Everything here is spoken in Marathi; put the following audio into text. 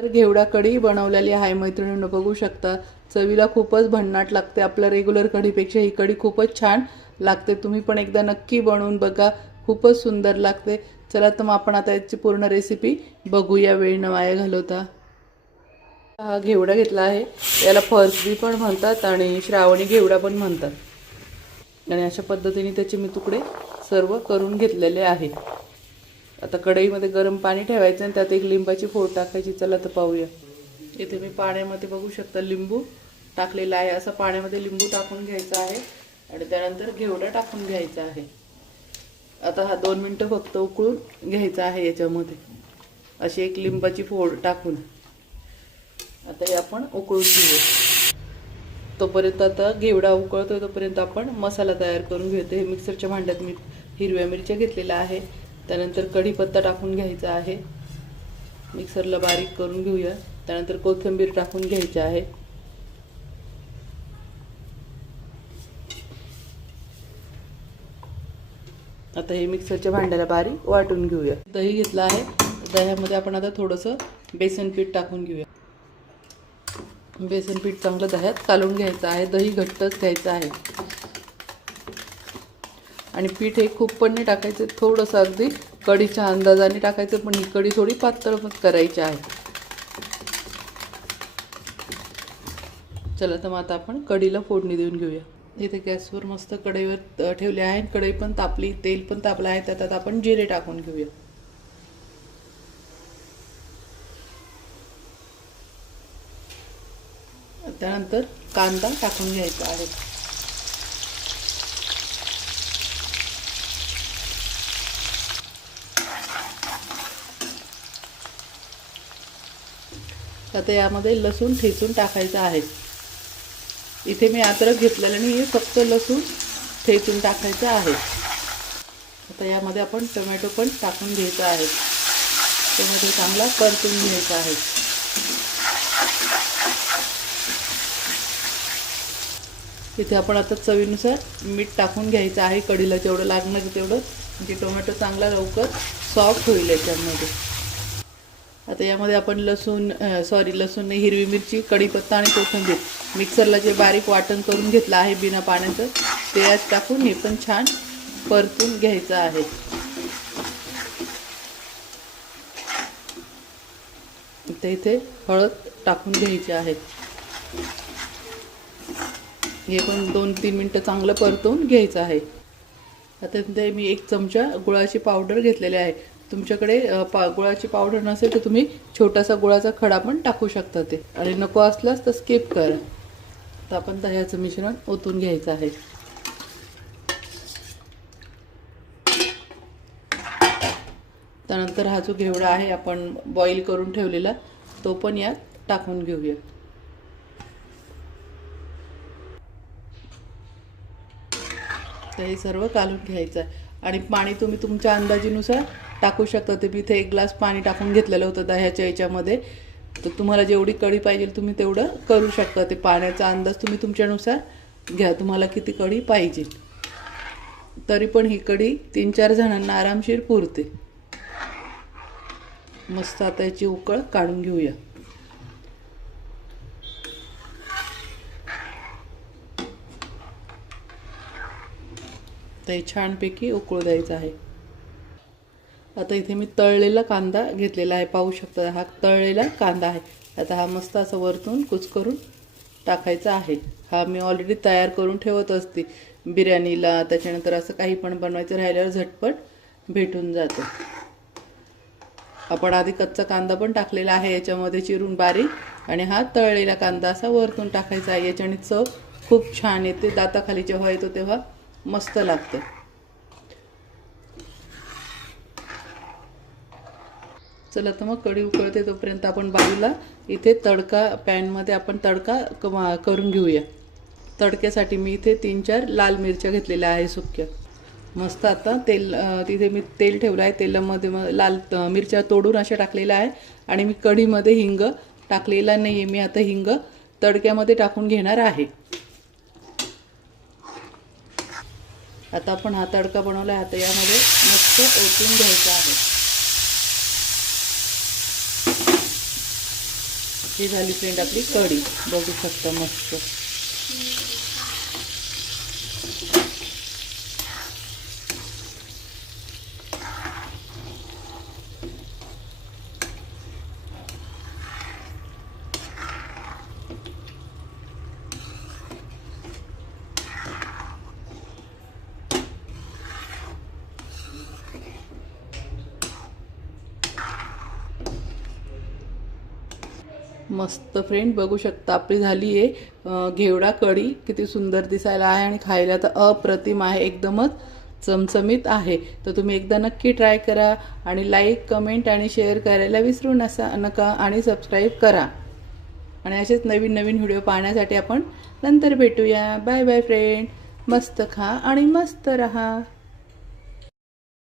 तर घेवडा कढी बनवलेली आहे मैत्रिणींनो, बघू शकता. चवीला खूपच भन्नाट लागते. आपल्या रेग्युलर कढीपेक्षा ही कढी खूपच छान लागते. तुम्ही पण एकदा नक्की बनवून बघा, खूपच सुंदर लागते. चला तर मग आपण आता याची पूर्ण रेसिपी बघूया वेळ न वाया घालवता. हा घेवडा घेतला आहे. याला फरसबी पण म्हणतात आणि श्रावणी घेवडा पण म्हणतात. आणि अशा पद्धतीने त्याचे मी तुकडे सर्व करून घेतलेले आहे. आता कढईमध्ये गरम पाणी ठेवायचं आणि त्यात एक लिंबाची फोड टाकायची. चला तर पाहूया. इथे मी पाण्यामध्ये बघू शकता लिंबू टाकलेला आहे. असं पाण्यामध्ये लिंबू टाकून घ्यायचा आहे आणि त्यानंतर घेवडा टाकून घ्यायचा आहे. आता हा 2 मिनिटं फक्त उकळून घ्यायचा आहे याच्यामध्ये, अशी एक लिंबाची फोड टाकून. आता हे आपण उकळून घेऊया. तोपर्यंत आता घेवडा उकळतोय तोपर्यंत आपण मसाला तयार करून घेतो. हे मिक्सरच्या भांड्यात मी हिरव्या मिरच्या घेतलेल्या आहे. त्यानंतर कढीपत्ता टाकून घ्यायचा आहे, मिक्सरला बारीक करून घेऊया. त्यानंतर कोथिंबीर टाकून घ्यायची आहे. आता हे मिक्सरच्या भांड्याला बारीक वाटून घेऊया. दही घेतलं आहे. दह्यामध्ये आपण आता थोडंसं बेसन पीठ टाकून घेऊया. बेसन पीठ चांगलं दह्यात कालवून घ्यायचं आहे. दही घट्टच घ्यायचं आहे आणि पीठ हे खूप पण नाही टाकायचं, थोडंसं अगदी कढीच्या अंदाजाने टाकायचं. पण ही कढी थोडी पातळ करायची आहे. चला तर मग आता आपण कढीला फोडणी देऊन घेऊया. इथे गॅसवर मस्त कढईवर ठेवले आहे. कढई पण तापली, तेल पण तापलं आहे. त्यात आपण जिरे टाकून घेऊया. त्यानंतर कांदा टाकून घ्यायचा आहे. आता यामध्ये लसूण ठेचून टाकायचं आहे. इथे मी अद्रक घेतलेलं नाही, फक्त लसूण ठेचून टाकायचं आहे. आता यामध्ये आपण टोमॅटो पण टाकून घ्यायचा आहे. टोमॅटो चांगला परतून घ्यायचा आहे. इथे आपण आता चवीनुसार मीठ टाकून घ्यायचं आहे. कढीला जेवढं लागणार तेवढं, म्हणजे टोमॅटो चांगला लवकर सॉफ्ट होईल याच्यामध्ये. आता यामध्ये आपण लसूण नाही, हिरवी मिरची, कढीपत्ता आणि कोथिंबीर मिक्सरला जे बारीक वाटण करून घेतलं आहे बिना पाण्याचं, ते यात टाकून हे पण छान परतून घ्यायचं आहे. इथे हळद टाकून घ्यायची आहे. हे पण 2-3 मिनिटं चांगलं परतून घ्यायचं आहे. आता इथे मी 1 चमचा गुळाची पावडर घेतलेली आहे. तुमच्याकडे गुळाची पावडर नसेल तर तुम्ही छोटासा गुळाचा खडा पण टाकू शकता ते, आणि नको असल्यास तर स्किप करा. तर आपण दह्याचं मिश्रण ओतून घ्यायचं आहे. त्यानंतर हा जो घेवडा आहे आपण बॉईल करून ठेवलेला, तो पण यात टाकून घेऊया. तर हे सर्व कालून घ्यायचं आहे. आणि पाणी तुम्ही तुमच्या अंदाजीनुसार टाकू शकता. ते मी इथे 1 ग्लास पाणी टाकून घेतलेलं होतं दह्याच्या याच्यामध्ये. तर तुम्हाला जेवढी कढी पाहिजे तुम्ही तेवढं करू शकता. ते पाण्याचा अंदाज तुम्ही तुमच्यानुसार घ्या, तुम्हाला किती कढी पाहिजे. तरी पण ही कढी 3-4 जणांना आरामशीर पुरते. मस्त आता याची उकळ काढून घेऊया. तर हे छानपैकी उकळू द्यायचं आहे. आता इथे मी तळलेला कांदा घेतलेला आहे. पाहू शकता हा तळलेला कांदा आहे. आता हा मस्त असा वरतून कुचकरून टाकायचा आहे. हा मी ऑलरेडी तयार करून ठेवत असते बिर्याणीला. त्याच्यानंतर असं काही पण बनवायचं राहिल्यावर झटपट भेटून जातं. आपण आधी कच्चा कांदा पण टाकलेला आहे याच्यामध्ये चिरून बारीक, आणि हा तळलेला कांदा असा वरतून टाकायचा आहे. याच्याने चव खूप छान येते. दाताखाली जेव्हा येतो तेव्हा मस्त लागतं. चला तर मग कढी उकळते तोपर्यंत आपण बाजूला इथे तडका पॅनमध्ये आपण तडका करून घेऊया. तडक्यासाठी मी इथे 3-4 लाल मिरच्या घेतलेल्या आहे सुक्या. मस्त आता तिथे मी तेल ठेवलं आहे. तेलामध्ये लाल मिरच्या तोडून अशा टाकलेल्या आहे. आणि मी कढीमध्ये हिंग टाकलेला नाही आहे. मी आता हिंग तडक्यामध्ये टाकून घेणार आहे. आता आपण हा तडका बनवला आहे. आता यामध्ये मस्त ओतून घ्यायचा आहे. ही झाली फ्रेंड आपली कढी, बघू शकता मस्त. मस्त फ्रेंड, बघू शकता आपली झाली आहे घेवडा कढी. किती सुंदर दिसायला आहे आणि खायला तर अप्रतिम आहे, एकदमच चमचमीत आहे. तर तुम्ही एकदा नक्की ट्राय करा आणि लाईक, कमेंट आणि शेअर करायला विसरू नका आणि सबस्क्राईब करा. आणि असेच नवीन नवीन व्हिडिओ पाहण्यासाठी आपण नंतर भेटूया. Bye bye friend. मस्त खा आणि मस्त रहा.